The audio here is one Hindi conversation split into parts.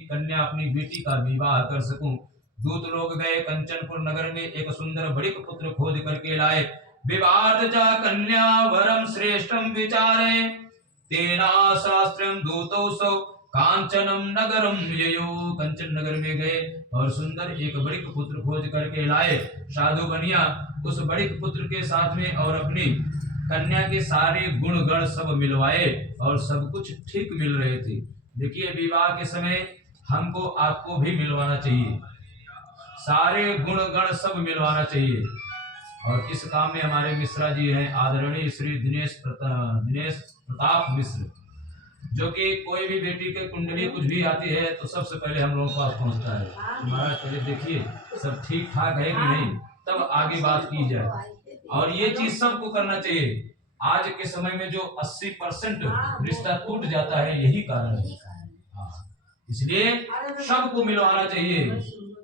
कन्या अपनी बेटी का विवाह कर सकूं। दूत लोग गए कंचनपुर नगर में एक सुंदर बड़िक पुत्र खोज करके लाए। विवाद जा कन्या वरम श्रेष्ठम विचारे, तेना शास्त्रम दूतौ सौ कांचनम नगरम ययो। कंचन नगर में गए और सुंदर एक बड़िक पुत्र खोज करके लाए। साधु बनिया उस बड़िक पुत्र के साथ में और अपनी कन्या के सारे गुण गण सब मिलवाए और सब कुछ ठीक मिल रहे थे। देखिए, विवाह के समय हमको आपको भी मिलवाना चाहिए, सारे गुण गण सब मिलवाना चाहिए। और इस काम में हमारे मिश्रा जी हैं, आदरणीय श्री दिनेश प्रताप मिश्र, जो कि कोई भी बेटी के कुंडली कुछ भी आती है तो सबसे पहले हम लोगों के पास पहुंचता है। महाराज पहले देखिए सब ठीक ठाक है कि नहीं, तब आगे बात की जाए। और ये चीज सबको करना चाहिए। आज के समय में जो 80% रिश्ता टूट जाता है यही कारण है। इसलिए सबको मिलवाना चाहिए।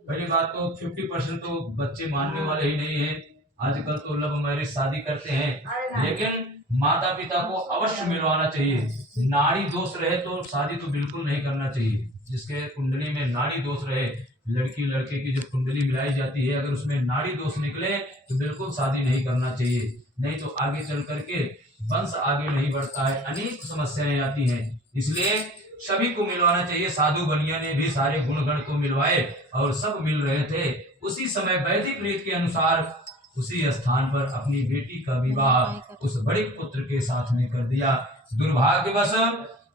पहली बात तो 50% तो बच्चे मानने वाले ही नहीं है। आजकल तो लव मैरिज शादी करते हैं, लेकिन माता पिता को अवश्य मिलवाना चाहिए। नाड़ी दोष रहे तो शादी तो बिल्कुल नहीं करना चाहिए। जिसके कुंडली में नाड़ी दोष रहे, लड़की लड़के की जो कुंडली मिलाई जाती है, अगर उसमें नाड़ी दोष निकले तो बिल्कुल शादी नहीं करना चाहिए। नहीं तो आगे चल करके वंश आगे नहीं बढ़ता है, अनेक समस्याएं आती हैं। इसलिए सभी को मिलवाना चाहिए। साधु बनिया ने भी सारे गुण गण को मिलवाए और सब मिल रहे थे। उसी समय वैदिक रीत के अनुसार उसी स्थान पर अपनी बेटी का विवाह उस बड़े पुत्र के साथ में कर दिया। दुर्भाग्यवश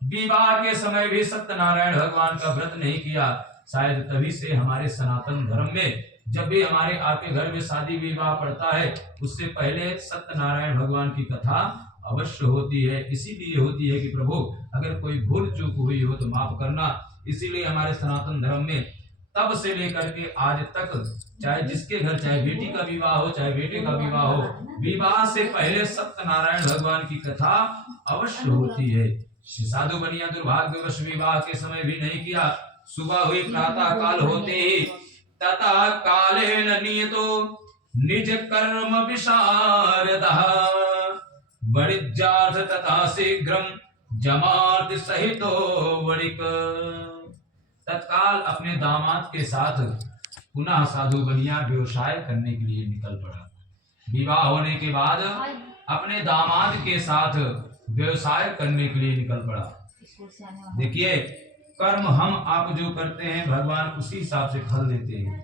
विवाह के समय भी सत्यनारायण भगवान का व्रत नहीं किया। शायद तभी से हमारे सनातन धर्म में जब भी हमारे आपके घर में शादी विवाह पड़ता है, उससे पहले सत्यनारायण भगवान की कथा अवश्य होती है। इसीलिए होती है कि प्रभु अगर कोई भूल चूक हुई हो तो माफ करना। इसीलिए हमारे सनातन धर्म में तब से लेकर के आज तक, चाहे जिसके घर चाहे बेटी का विवाह हो चाहे बेटे का विवाह हो, विवाह से पहले सत्यनारायण भगवान की कथा अवश्य होती है। साधु बनिया दुर्भाग्यवश विवाह के समय भी नहीं किया। सुबह हुई प्रातः काल होते ही तथा कालेन नियतो निज कर्म विशारदः वणिज्यार्थ तथा शीघ्रम जमार्थ सहितो वणिक। तत्काल अपने दामाद के साथ पुनः साधु बनिया व्यवसाय करने के लिए निकल पड़ा। विवाह होने के बाद अपने दामाद के साथ व्यवसाय करने के लिए निकल पड़ा। देखिए, कर्म हम आप जो करते हैं भगवान उसी हिसाब से फल देते हैं।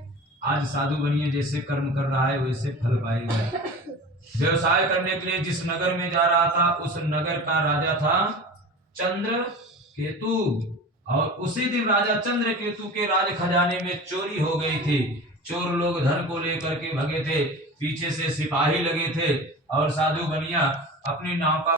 आज साधु बनिया जैसे कर्म कर रहा है वैसे फल पाएगा। व्यवसाय करने के लिए जिस नगर में जा रहा था उस नगर का राजा था चंद्र केतु, और उसी दिन राजा चंद्र केतु के राज खजाने में चोरी हो गई थी। चोर लोग धन को लेकर के भगे थे, पीछे से सिपाही लगे थे और साधु बनिया अपनी नाव का